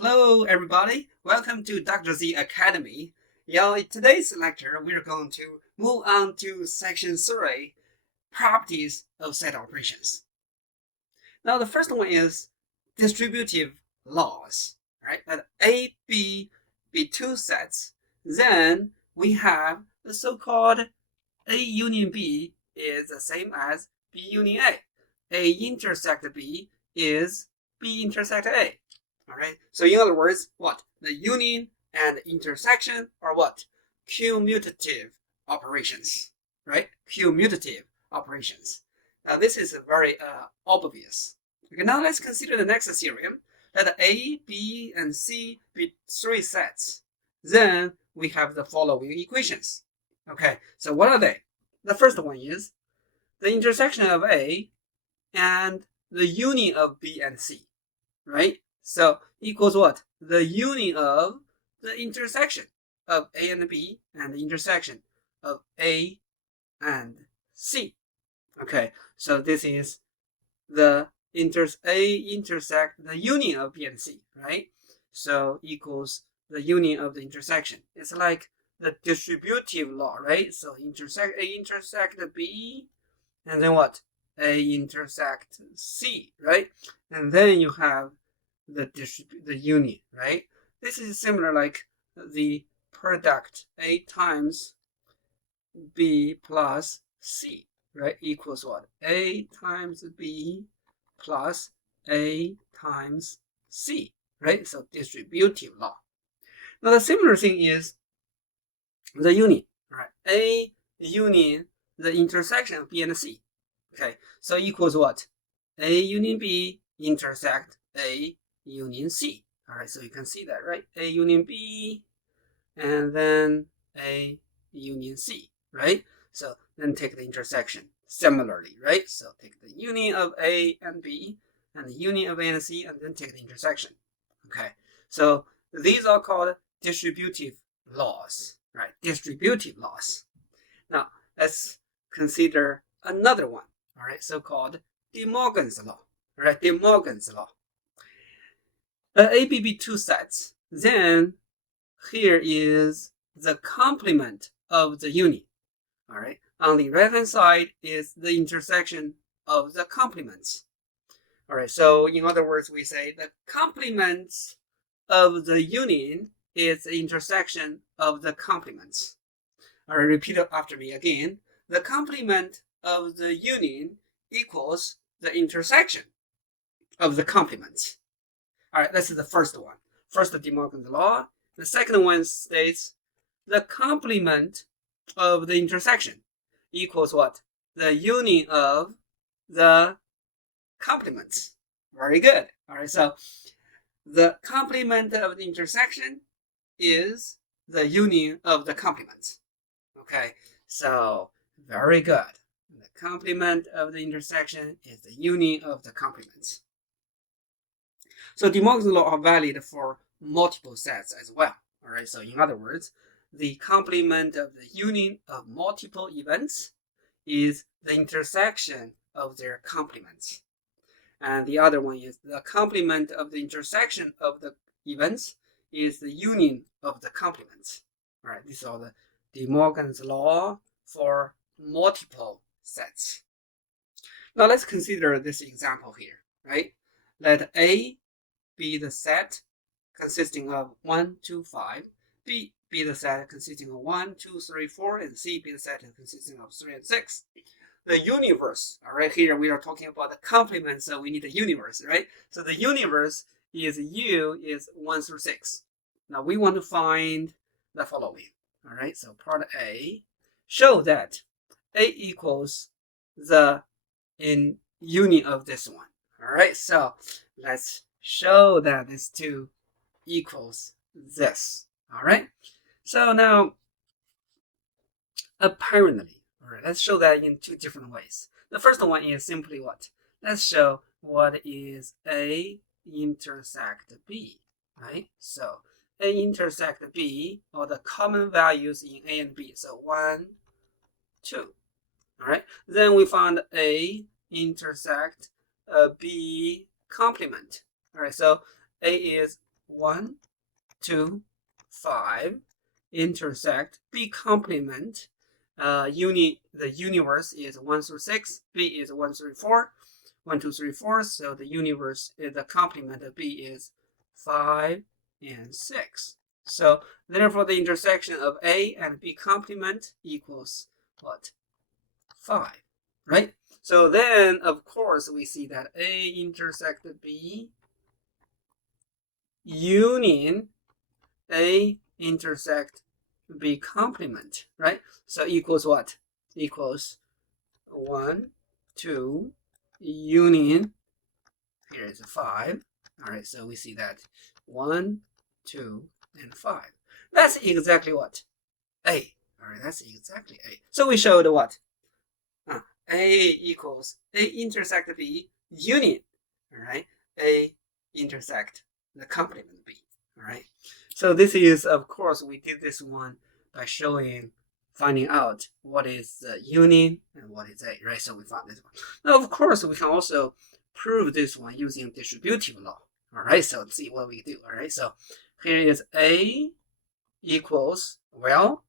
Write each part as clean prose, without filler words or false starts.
Hello, everybody. Welcome to DrZ Academy. In today's lecture, we're going to move on to section 3, properties of set operations. Now, the first one is distributive laws, right? Let A, B be two sets. Then we have the so-called A union B is the same as B union A. A intersect B is B intersect A. All right. So in other words, what? The union and intersection are what? Commutative operations, right? Commutative operations. Now this is very obvious. Okay, now let's consider the next theorem. Let A, B, and C be three sets. Then we have the following equations. Okay, so what are they? The first one is the intersection of A and the union of B and C, right? So equals what? The union of the intersection of A and B and the intersection of A and C. Okay, so this is the A intersect the union of B and C, right? So equals the union of the intersection. It's like the distributive law, right? So A intersect B, and then what? A intersect C, right? And then you have the union, right? This is similar like the product A times B plus C, right? Equals what? A times B plus A times C, right? So distributive law. Now the similar thing is the union, right? A union the intersection of B and C. Okay, so equals what? A union B intersect A union C. All right, so you can see that, right? A union B and then A union C, right? So then take the intersection similarly, right? So take the union of A and B and the union of A and C and then take the intersection. Okay, so these are called distributive laws, right? Distributive laws. Now let's consider another one, all right, so-called De Morgan's law, all right? De Morgan's law. ABB two sets, then here is the complement of the union. All right, on the right hand side is the intersection of the complements. All right, so in other words, we say the complements of the union is the intersection of the complements. All right, repeat it after me again. The complement of the union equals the intersection of the complements. All right, this is the first one. First, De Morgan's law. The second one states the complement of the intersection equals what? The union of the complements. Very good. All right, so the complement of the intersection is the union of the complements. Okay, so very good. The complement of the intersection is the union of the complements. So De Morgan's law are valid for multiple sets as well. All right, so in other words, the complement of the union of multiple events is the intersection of their complements. And the other one is the complement of the intersection of the events is the union of the complements. All right, these are the De Morgan's law for multiple sets. Now let's consider this example here, right? Let A be the set consisting of 1, 2, 5, B be the set consisting of 1, 2, 3, 4, and C be the set consisting of 3 and 6. The universe, all right, here we are talking about the complement, so we need a universe, right? So the universe is U is 1 through 6. Now we want to find the following, all right? So part A, show that A equals the in union of this one, all right? So let's show that this 2 equals this, all right? So now, apparently, all right, let's show that in two different ways. The first one is simply what? Let's show what is A intersect B, right? So A intersect B, or the common values in A and B. So 1, 2, all right? Then we found A intersect B complement. All right, so A is 1, 2, 5 intersect B complement. The universe is 1 through 6. B is 1 through 4. 1, 2, 3, 4. So the universe, the complement of B is 5 and 6. So therefore, the intersection of A and B complement equals what? 5, right? So then, of course, we see that A intersect B union A intersect B complement, right? So equals what? Equals 1, 2, union. Here is a 5. All right, so we see that 1, 2, and 5. That's exactly what? A. All right, that's exactly A. So we showed what? A equals A intersect B union. All right, A intersect the complement B. All right. So this is, of course, we did this one by finding out what is the union and what is A, right? So we found this one. Now, of course, we can also prove this one using distributive law. All right, so let's see what we do. All right, so here is A equals, well,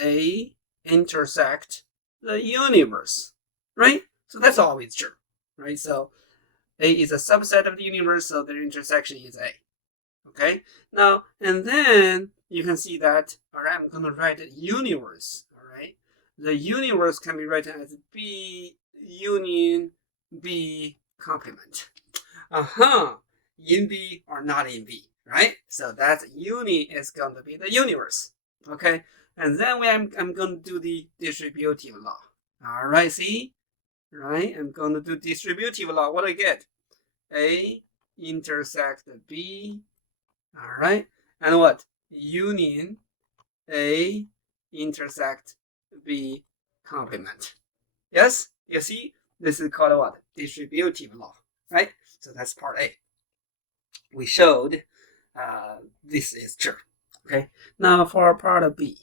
A intersect the universe, right? So that's always true, right? So A is a subset of the universe, so their intersection is A. Okay, now, and then you can see that, all right, I'm going to write universe, all right? The universe can be written as B union B complement. In B or not in B, right? So that union is going to be the universe, okay? And then I'm going to do the distributive law, all right, see? Right, I'm going to do distributive law. What do I get? A intersect B. All right, and what? Union A intersect B complement. Yes, you see, this is called what? Distributive law, right? So that's part A. We showed this is true. Okay, now for part B.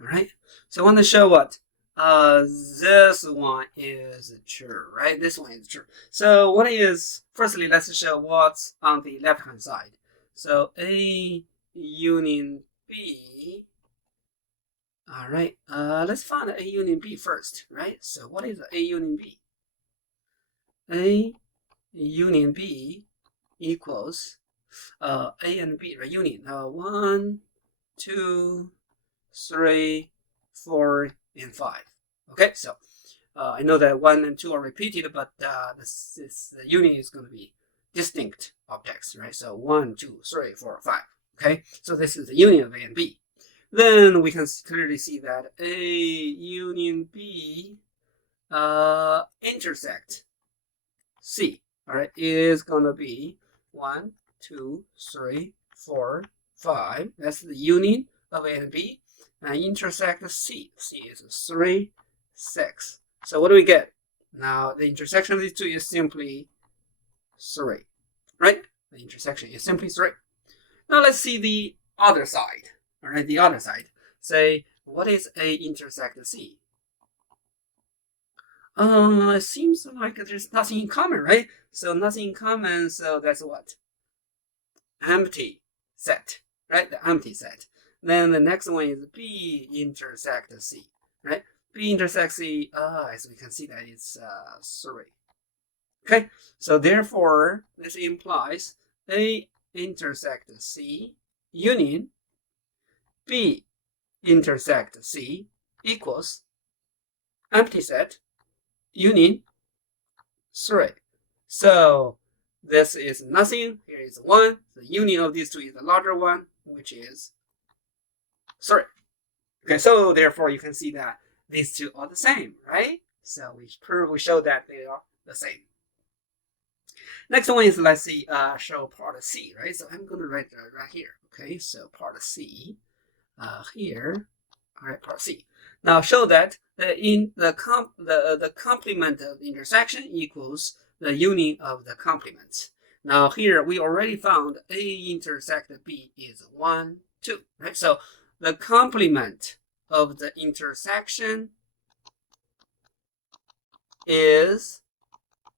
All right, so I want to show what? This one is true, right? This one is true. So what is, firstly, let's show what's on the left-hand side. So A union B. All right, let's find A union B first, right? So what is A union B? A union B equals A and B, right? Union. 1, 2, 3, 4, and 5. Okay, so I know that 1 and 2 are repeated, but the union is going to be distinct objects, right? So 1, 2, 3, 4, 5. Okay, so this is the union of A and B. Then we can clearly see that A union B intersect C. All right, is going to be 1, 2, 3, 4, 5. That's the union of A and B. And intersect C. C is 3, 6. So what do we get? Now the intersection of these two is simply 3, right? The intersection is simply 3. Now let's see the other side. All right, the other side. Say, what is A intersect C? It seems like there's nothing in common, right? So nothing in common, so that's what? Empty set, right? The empty set. Then the next one is B intersect C, right? B intersect C, as we can see that it's 3. Okay, so therefore, this implies A intersect C union B intersect C equals empty set union 3. So this is nothing. Here is 1. The union of these two is the larger one, which is 3. Okay, so therefore you can see that these two are the same, right? So we show that they are the same. Next one is, let's see, show part C, right? So I'm going to write right here. Okay, so part C here. All right, part C. Now show that in the complement of the intersection equals the union of the complements. Now here we already found A intersect B is 1, 2, right? So the complement of the intersection is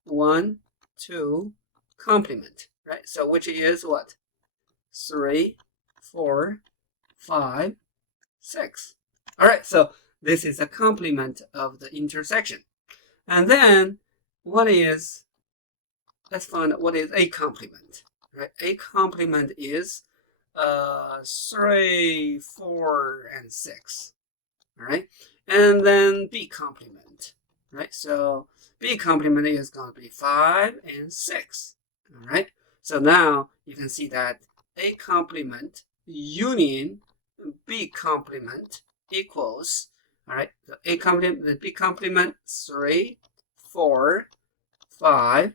1, 2 complement, right? So which is what? 3, 4, 5, 6. All right, so this is a complement of the intersection. And then let's find out what is a complement, right? A complement is 3, 4, and 6. All right, and then B complement, right? So B complement is going to be 5 and 6. All right, so now you can see that A complement union B complement equals, all right, the A complement, the B complement 3, 4, 5,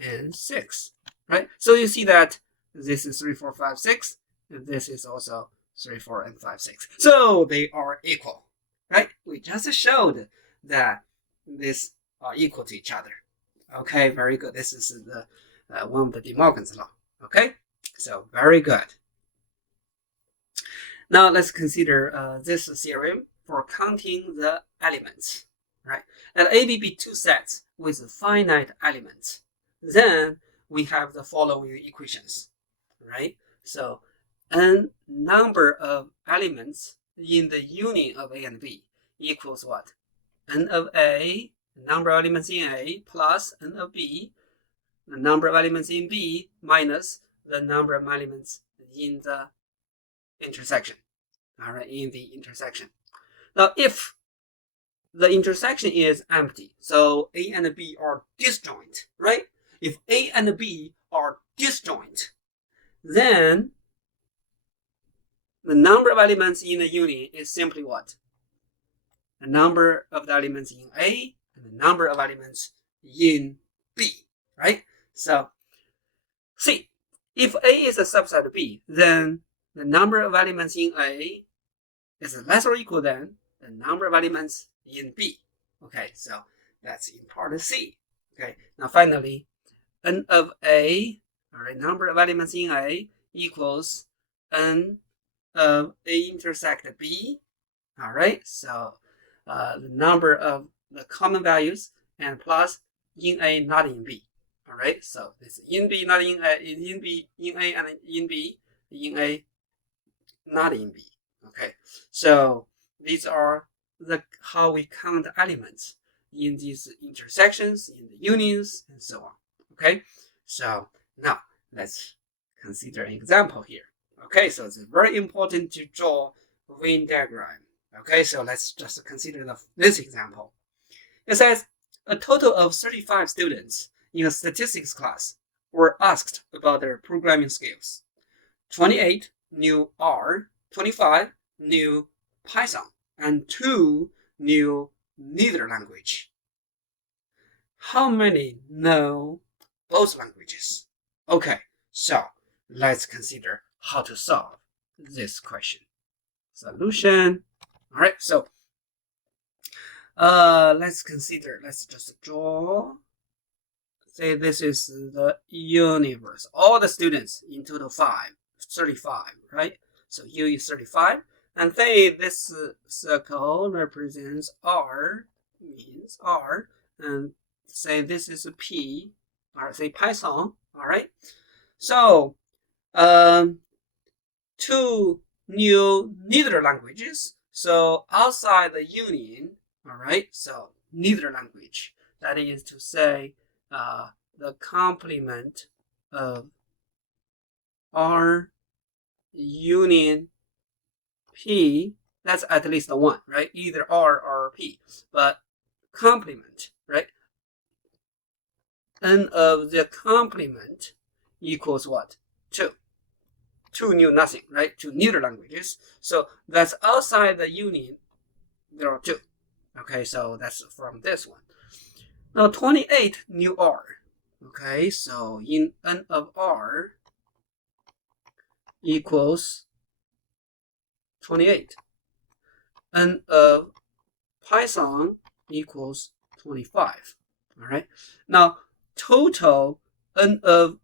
and 6, right? So you see that this is 3, 4, 5, 6, and this is also 3, 4, and 5, 6. So they are equal, right? We just showed that these are equal to each other. Okay, very good. This is the one of the De Morgan's law. Okay, so very good. Now let's consider this theorem for counting the elements, right? Let A, B be two sets with finite elements. Then we have the following equations, right? So n number of elements in the union of A and B equals what? N of A, the number of elements in A, plus n of B, the number of elements in B, minus the number of elements in the intersection. All right, in the intersection. Now, if the intersection is empty, so A and B are disjoint, right? If A and B are disjoint, then the number of elements in the union is simply what? The number of the elements in A and the number of elements in B, right? So, see, if A is a subset of B, then the number of elements in A is less or equal than the number of elements in B. Okay, so that's in part C. Okay, now finally, n of A, all right, number of elements in A equals n of A intersect B. All right, so the number of the common values and plus in A, not in B. All right, so this in B, not in A, in B, in A, and in B, in A, not in B. Okay, so these are how we count elements in these intersections, in the unions, and so on. Okay, so now let's consider an example here. Okay, so it's very important to draw a Venn diagram. Okay, so let's just consider this example. It says a total of 35 students in a statistics class were asked about their programming skills. 28 knew R, 25 knew Python, and 2 knew neither language. How many know both languages? Okay, so let's consider how to solve this question. Solution. All right, so let's just draw. Say this is the universe. All the students in total 35, right? So U is 35. And say this circle represents R, means R, and say this is a P, or say Python, all right? So, 2 knew neither languages, so outside the union, all right? So, neither language, that is to say, the complement of R union P, that's at least one, right? Either R or P, but complement, right? N of the complement equals what? 2. 2 knew nothing, right? 2 neither languages. So that's outside the union, there are 2. Okay, so that's from this one. Now 28 knew R. Okay, so in N of R equals 28. N of Python equals 25. All right. Now, total N of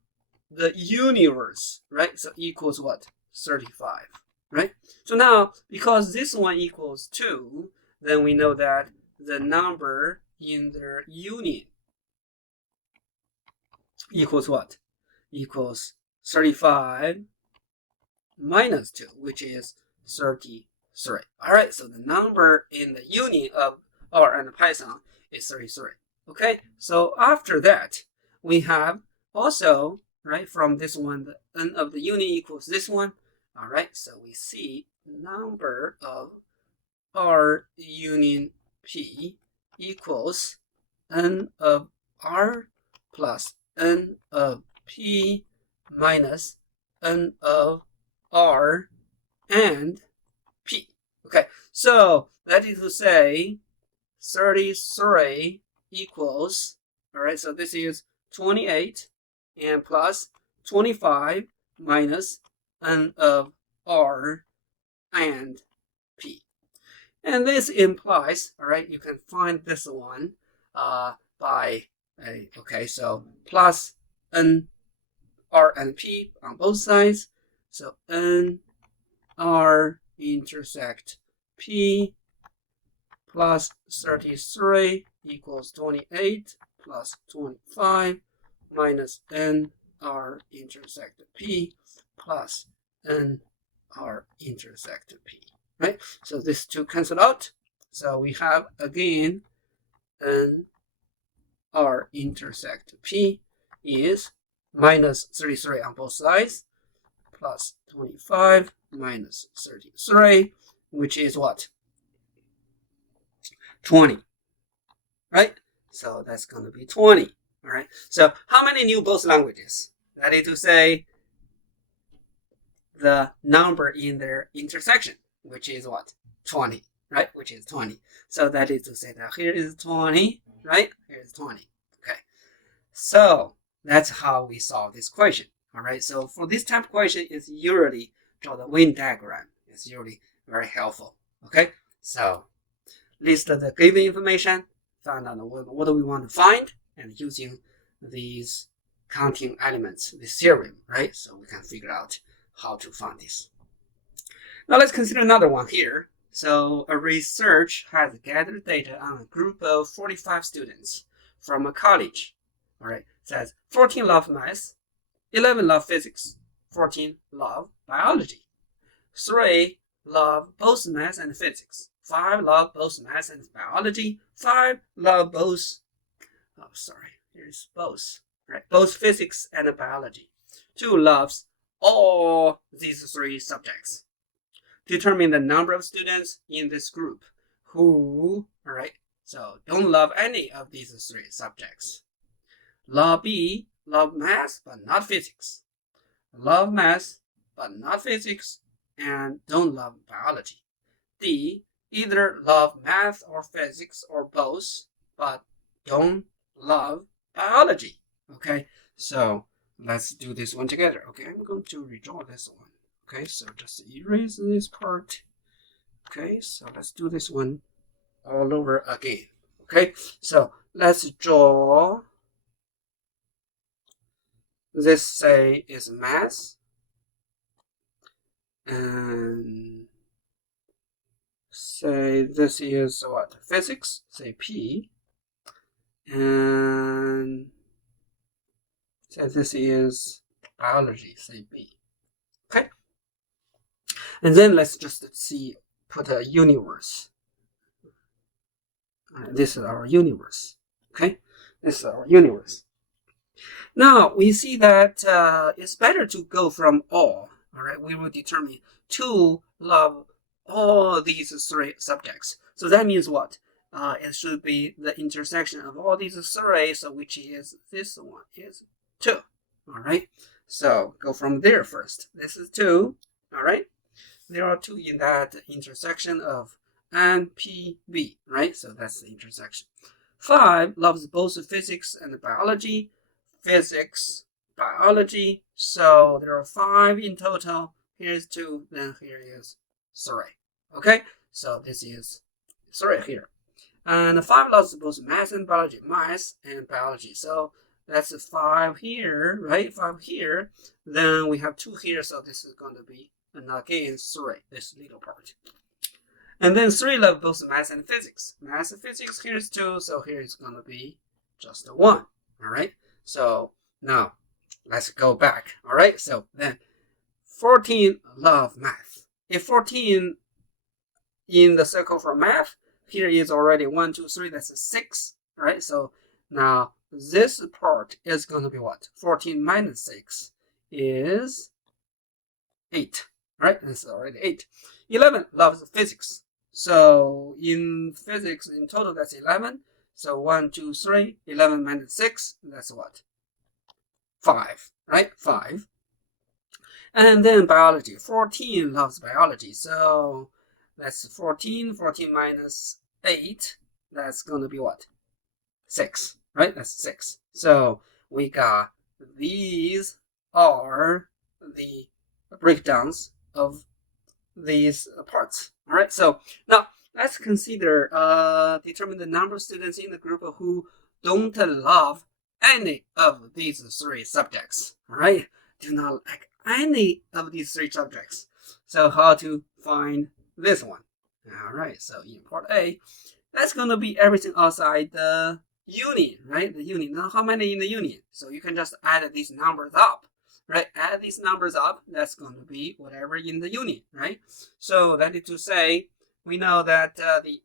the universe, right? So equals what? 35, right? So now, because this one equals 2, then we know that the number in their union equals what? Equals 35 minus 2, which is 33. All right, so the number in the union of R and Python is 33. Okay, so after that, we have also, right, from this one, the n of the union equals this one. All right, so we see number of R union P equals n of R plus n of P minus n of R and P. Okay, so that is to say 33 equals, all right, so this is 28 and plus 25 minus n of R and P. And this implies, all right, you can find this one by, okay, so plus n R and P on both sides. So n R intersect P plus 33 equals 28 plus 25 minus n R intersect P plus n R intersect P. Right? So these two cancel out. So we have again n R intersect P is minus 33 on both sides plus 25 minus 33, which is what? 20. Right? So that's going to be 20. All right. So how many knew both languages? That is to say, the number in their intersection, which is what? 20, right? Which is 20. So that is to say that here is 20, right? Here is 20. Okay. So that's how we solve this question. All right. So for this type of question, it's usually draw the Venn diagram. It's usually very helpful. Okay. So list the given information, find out what do we want to find, and using these counting elements, this theorem, right? So we can figure out how to find this. Now let's consider another one here. So a research has gathered data on a group of 45 students from a college. All right, it says 14 love math, 11 love physics, 14 love biology, 3 love both math and physics, 5 love both math and biology, 5 love both, here's both, right? Both physics and biology. 2 loves all these 3 subjects. Determine the number of students in this group who, all right, so don't love any of these 3 subjects. Love B, love math but not physics. Love math but not physics and don't love biology. D, either love math or physics or both but don't love biology. Okay, so let's do this one together. Okay, I'm going to redraw this one. Okay, so just erase this part. Okay, so let's do this one all over again. Okay, so let's draw this, say, is math, and say this is what? Physics, say P, and say this is biology, say B. Okay, and then let's just see, put a universe. This is our universe. Okay, this is our universe. Now we see that it's better to go from all. All right, we will determine to love all these 3 subjects. So that means what? It should be the intersection of all these 3, so which is this one is 2. All right, so go from there first. This is 2. All right, there are 2 in that intersection of NPB, right? So that's the intersection. 5 loves both physics and biology. Physics, biology. So there are 5 in total. Here's 2, then here is 3. Okay, so this is 3 here. And 5 loves both math and biology. Math and biology. So that's 5 here, right? 5 here. Then we have 2 here, so this is going to be, and again, 3, this little part. And then 3 love both math and physics. Math and physics, here's 2, so here is going to be just 1. All right, so now let's go back. All right, so then 14 love math. If 14 in the circle for math, here is already 1, 2, 3, that's 6, right? So now this part is going to be what? 14 minus 6 is 8, right? That's already 8. 11 loves physics. So in physics, in total, that's 11. So 1, 2, 3, 11 minus 6, that's what? 5, right? 5. And then biology, 14 loves biology. So that's 14, 14 minus 8, that's going to be what? 6, right? That's 6. So we got these are the breakdowns of these parts. All right, so now let's consider determine the number of students in the group who don't love any of these 3 subjects. All right, do not like any of these 3 subjects. So how to find this one? All right, so in part A, that's going to be everything outside the union, right? The union. Now, how many in the union? So you can just add these numbers up, right? Add these numbers up. That's going to be whatever in the union, right? So that is to say, we know that the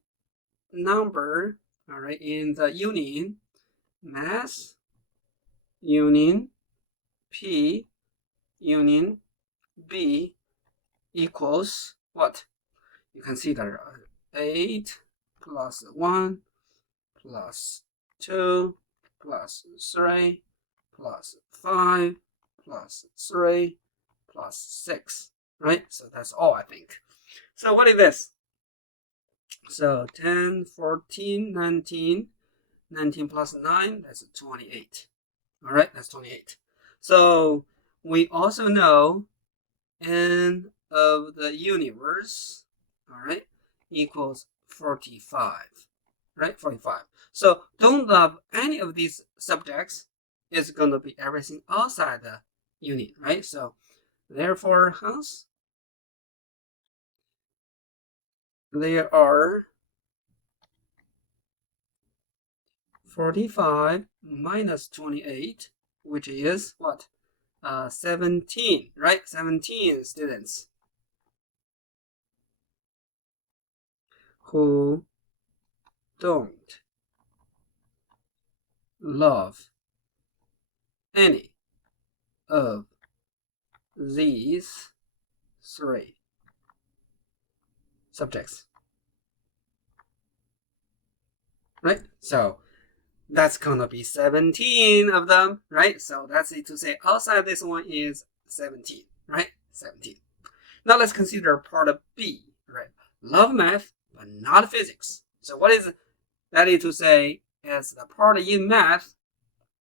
number, all right, in the union, mass, union, P, union, B equals what? You can see that 8 plus 1 plus 2 plus 3 plus 5 plus 3 plus 6, right? So that's all, I think. So what is this? So 10, 14, 19, 19 plus 9, that's 28. All right, that's 28. So we also know n of the universe, all right, equals 45, right? 45. So don't love any of these subjects is going to be everything outside the union, right? So therefore, hence, there are 45 minus 28, which is what? 17, right? 17 students who don't love any of these 3 subjects, right? So that's gonna be 17 of them, right? So that's it to say outside this one is 17, right? 17. Now let's consider part B, right? Love math, but not physics. So what is that is to say is the part in math,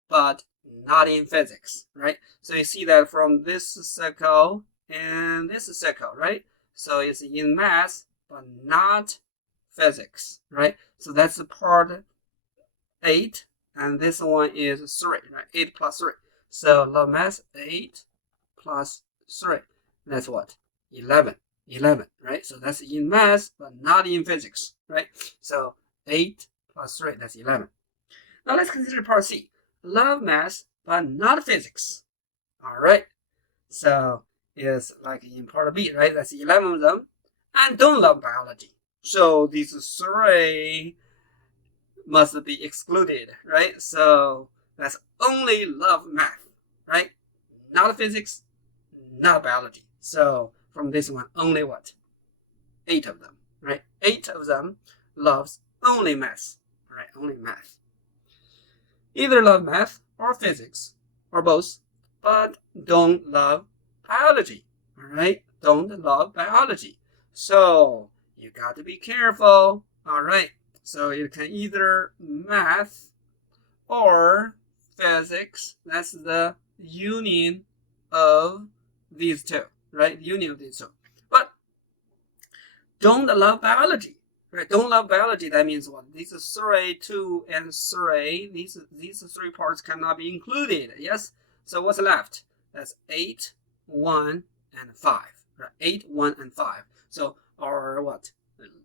but not in physics, right? So you see that from this circle and this circle, right? So it's in math, but not physics, right? So that's the part 8, and this one is 3, right? 8 plus 3. So love math, 8 plus 3. That's what? 11. 11, right? So that's in math, but not in physics, right? So 8 plus 3, that's 11. Now let's consider part C. Love math, but not physics. All right. So it's like in part B, right? That's 11 of them. And don't love biology. So these 3 must be excluded, right? So that's only love math, right? Not physics, not biology. So from this one, only what? 8 of them, right? 8 of them loves only math, right? Only math. Either love math or physics or both, but don't love biology, all right? Don't love biology. So you got to be careful, all right? So you can either math or physics. That's the union of these 2, right? Union of these 2. But don't love biology, right? Don't love biology. That means what? These 3, 2, and 3. These 3 parts cannot be included. Yes. So what's left? That's 8, 1, and 5. Right? 8, 1, and 5. So or what?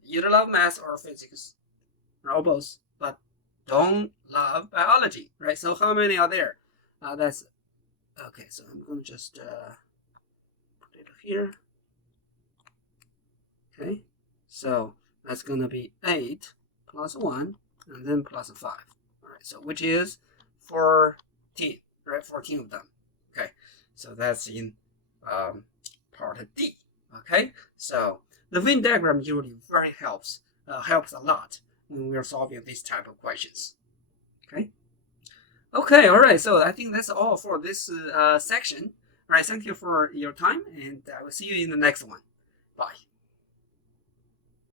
Either love math or physics, or both, but don't love biology, right? So how many are there? That's okay. So I'm going to just put it here. Okay, so that's going to be 8 plus 1 and then plus 5. All right, so which is 14, right? 14 of them. Okay, so that's in part D. Okay, so the Venn diagram usually very helps a lot when we are solving this type of questions. Okay, all right. So I think that's all for this section. All right, thank you for your time, and I will see you in the next one. Bye.